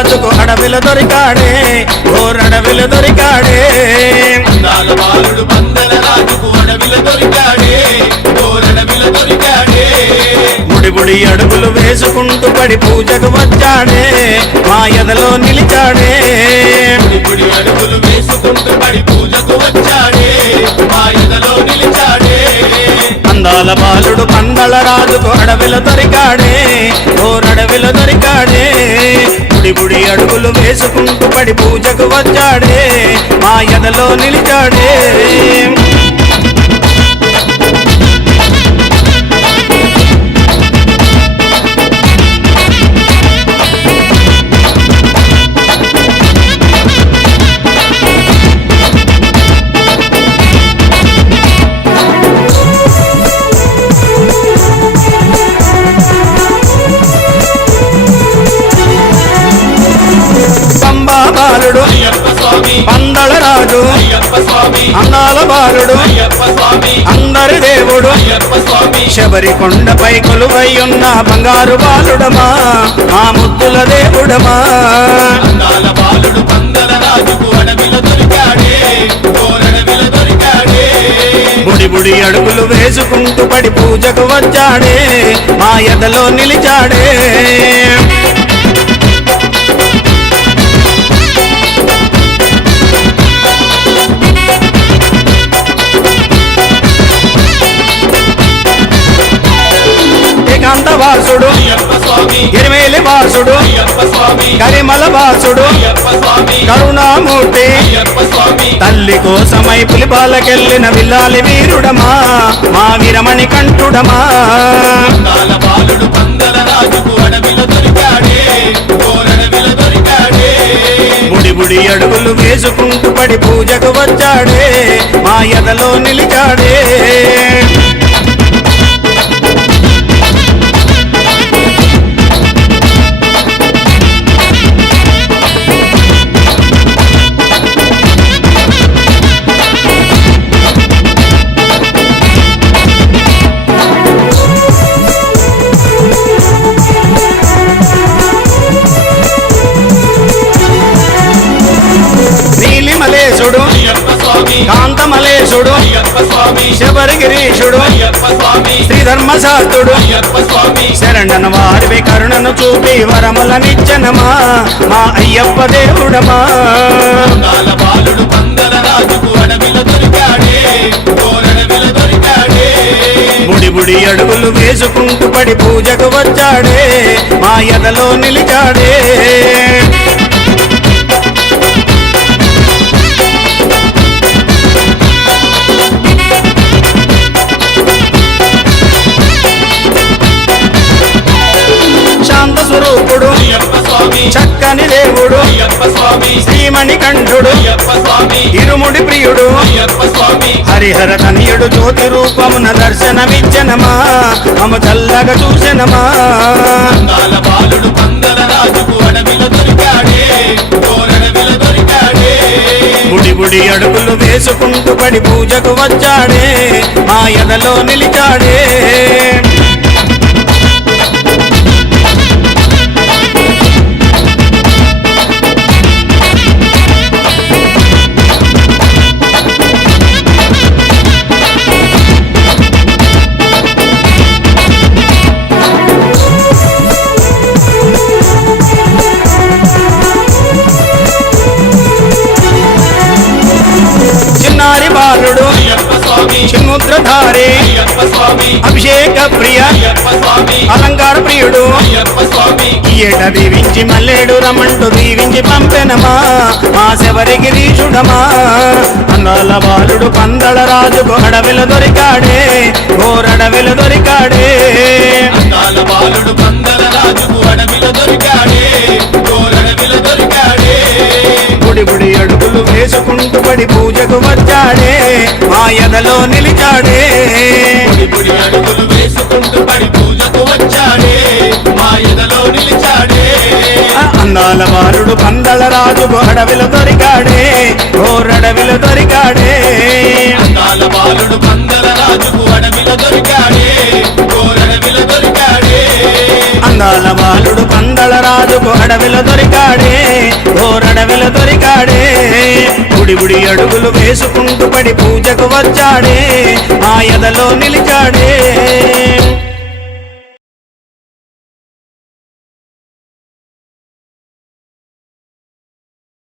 రాజుకు అడవిల దొరికాడే ఓరడవిల దొరికాడే అందాల బాలుడు పందల రాజుకు అడవిల దొరికాడే ఓరడవిల దొరికాడే ముడిబుడి అడుగులు వేసుకుంటూ పడి పూజకు వచ్చాడే మా ఎదలో నిలిచాడే ముడిబుడి అడుగులు వేసుకుంటూ పడి పూజకు వచ్చాడే మా ఎదలో నిలిచాడే అందాల బాలుడు పందల రాజుకు అడవిల దొరికాడే ఓరడవిల దొరికాడే ముడిబుడి అడుగులు వేసుకుంటూ పడి పూజకు వచ్చాడే మా ఎదలో నిలిచాడే బాలుడు అయ్యప్ప స్వామి పందల రాజు అయ్యప్ప స్వామి అందాల బాలుడు అయ్యప్ప స్వామి అందరి దేవుడు అయ్యప్ప స్వామి శబరి కొండపై కొలువై ఉన్న బంగారు బాలుడమా మా ముద్దుల దేవుడమా అందాల బాలుడు పందల రాజుకు అడవిల దొరికాడే ఓరడవిల దొరికాడే బుడి అడుగులు వేసుకుంటూ పడి పూజకు వచ్చాడే మా ఎదలో నిలిచాడే వాసుడు అయ్యప్ప స్వామి ఎరిమేలి వాసుడు అయ్యప్ప స్వామి కరిమల వాసుడు అయ్యప్ప స్వామి కరుణామూర్తి అయ్యప్ప స్వామి తల్లి కోసమై పులిపాలకెళ్ళిన విల్లాలి వీరుడమా మా వీరమణి కంఠుడమా అందాల బాలుడు పందల రాజుకు అడవిల దొరికాడే ఓరడవిల దొరికాడే బుడి అడుగులు వేసుకుంటూ పడి పూజకు వచ్చాడే మా ఎదలో నిలిచాడే మలేశుడు అయ్యప్ప స్వామి కాంతమలేశుడు అయ్యప్ప స్వామి శబరిగిరీశుడు అయ్యప్ప స్వామి శ్రీధర్మశాస్త్రుడు అయ్యప్ప స్వామి శరణన వారివి కరుణను చూపి వరములనిచ్చనమా మా అయ్యప్ప దేవుడమా అందాల బాలుడు పందల రాజుకు అడవిల దొరికాడే ఓరడవిల దొరికాడే బుడి అడుగులు వేసుకుంటూ పడి పూజకు వచ్చాడే మా ఎదలో నిలిచాడే స్వరూపుడు అయ్యప్ప స్వామి చక్కని దేవుడు అయ్యప్ప స్వామి శ్రీమణి కంఠుడు అయ్యప్ప స్వామి ఇరుముడి ప్రియుడు అయ్యప్ప స్వామి హరిహర తనయుడు జ్యోతి రూపమున దర్శనమిచ్చనమా మమ చల్లగా చూసెనమా అందాల బాలుడు పందల రాజుకు అడవిల దొరికాడే ఓరడవిల దొరికాడే బుడి అడుగులు వేసుకుంటూ పడి పూజకు వచ్చాడే మా ఎదలో నిలిచాడే చిన్నారి బాలుడు అయ్యప్ప స్వామి చిన్ముద్రధారి అయ్యప్ప స్వామి అభిషేక ప్రియ అయ్యప్ప స్వామి అలంకార ప్రియుడు అయ్యప్ప స్వామి ఈట దీవించి మల్లేడు రమంటూ దీవించి పంపెనమా మా శబరిగిరీషుడమా అందాల బాలుడు పందల రాజుకు అడవిల దొరికాడే ఓరడవిల దొరికాడే అందాల బాలుడు పందల రాజుకు అడవిల దొరికాడే ఓరడవిల దొరికాడే బుడి అడుగులు వేసుకుంటూ పడి పూజకు వచ్చాడే మా ఎదలో నిలిచాడే బుడి అడుగులు వేసుకుంటూ పడి పూజకు వచ్చాడే మా ఎదలో నిలిచాడే అందాల బాలుడు పందల రాజుకు అడవిల దొరికాడే ఓరడవిల దొరికాడే అందాల బాలుడు పందల రాజుకు అడవిల దొరికాడే ఓరడవిల దొరికాడే అందాల బాలుడు పందల రాజుకు అడవిలో దొరికాడే ఓరడవిలో దొరికాడే బుడి బుడి అడుగులు వేసుకుంటూ పడి పూజకు వచ్చాడే ఆ ఎదలో నిలిచాడే